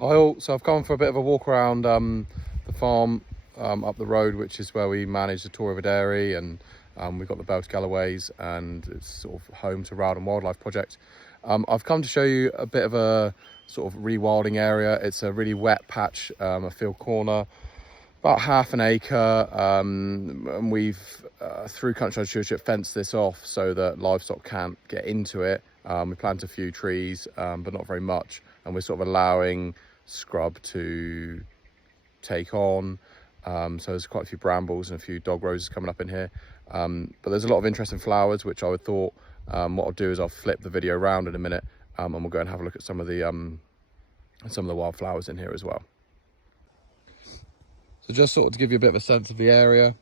So I've come for a bit of a walk around the farm up the road, which is where we manage the Tor River Dairy, and we've got the Belt Galloways, and it's sort of home to Rowden Wildlife Project. I've come to show you a bit of a sort of rewilding area. It's a really wet patch, a field corner, about half an acre, and we've through Countryside Stewardship fenced this off so that livestock can't get into it. We planted a few trees, but not very much, and we're sort of allowing scrub to take on. So there's quite a few brambles and a few dog roses coming up in here, but there's a lot of interesting flowers, which I would thought what I'll do is I'll flip the video around in a minute, and we'll go and have a look at some of the wildflowers in here as well. So just sort of to give you a bit of a sense of the area,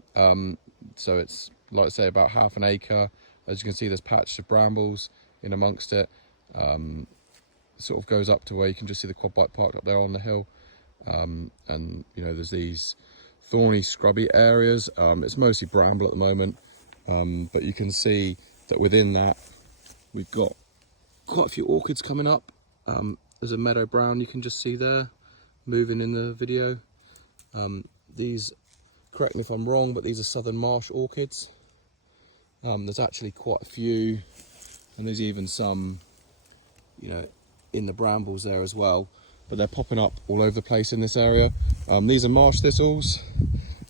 so it's, like I say, about half an acre. As you can see, there's patches of brambles in amongst it. It sort of goes up to where you can just see the quad bike parked up there on the hill, and you know, there's these thorny scrubby areas. It's mostly bramble at the moment, but you can see that within that we've got quite a few orchids coming up. There's a meadow brown you can just see there moving in the video. These, correct me if I'm wrong, but these are southern marsh orchids. There's actually quite a few, and there's even some, you know, in the brambles there as well, but they're popping up all over the place in this area. These are marsh thistles.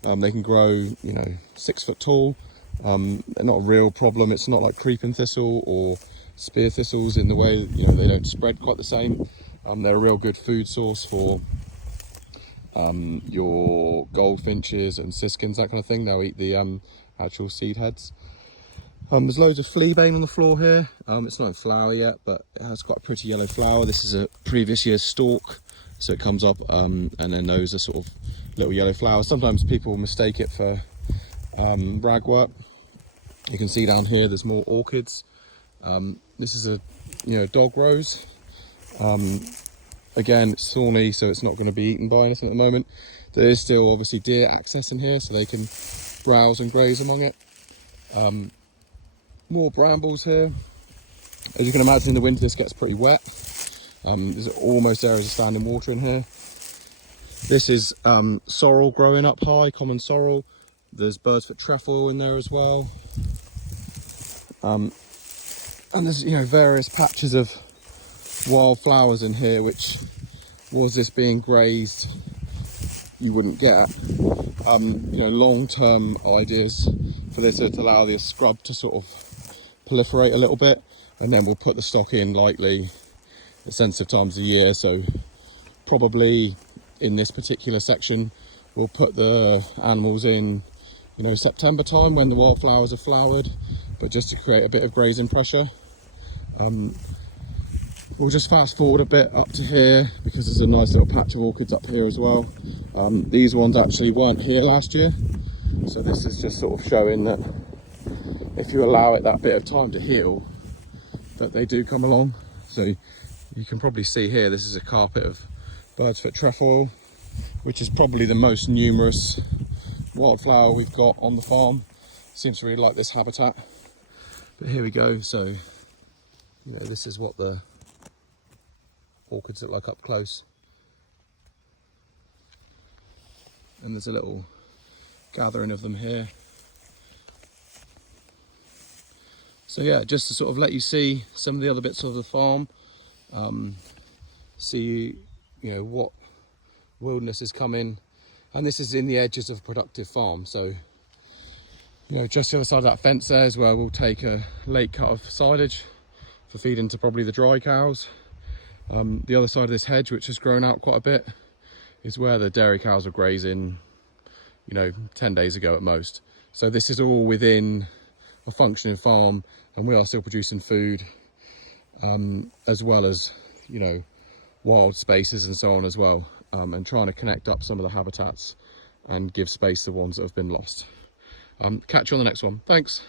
They can grow, you know, 6 foot tall. They're not a real problem. It's not like creeping thistle or spear thistles in the way, you know, they don't spread quite the same. They're a real good food source for your goldfinches and siskins, that kind of thing. They'll eat the actual seed heads. There's loads of fleabane on the floor here. It's not in flower yet, but it has quite a pretty yellow flower. This is a previous year's stalk, so it comes up, and then those are sort of little yellow flowers. Sometimes people mistake it for ragwort. You can see down here there's more orchids. This is a, you know, dog rose. Again, it's thorny, so it's not going to be eaten by anything at the moment. There is still obviously deer access in here, so they can browse and graze among it. More brambles here. As you can imagine, in the winter this gets pretty wet. There's almost areas of standing water in here. This is sorrel growing up high, common sorrel. There's bird's foot trefoil in there as well. And there's, you know, various patches of wildflowers in here, which, was this being grazed, you wouldn't get. You know, long-term ideas for this are to allow the scrub to sort of proliferate a little bit, and then we'll put the stock in likely at sensitive times of the year. So probably in this particular section we'll put the animals in, you know, September time when the wildflowers are flowered, but just to create a bit of grazing pressure. We'll just fast forward a bit up to here because there's a nice little patch of orchids up here as well. These ones actually weren't here last year, so this is just sort of showing that if you allow it that bit of time to heal, that they do come along. So you can probably see here, this is a carpet of bird's foot trefoil, which is probably the most numerous wildflower we've got on the farm. Seems to really like this habitat. But here we go. So, you know, this is what the orchids look like up close. And there's a little gathering of them here. So yeah, just to sort of let you see some of the other bits of the farm, see, you know, what wilderness is coming. And this is in the edges of a productive farm. So, you know, just the other side of that fence there is where we'll take a late cut of silage for feeding to probably the dry cows. The other side of this hedge, which has grown out quite a bit, is where the dairy cows are grazing, you know, 10 days ago at most. So this is all within a functioning farm, and we are still producing food, as well as, you know, wild spaces and so on as well, and trying to connect up some of the habitats and give space to ones that have been lost. Catch you on the next one. Thanks.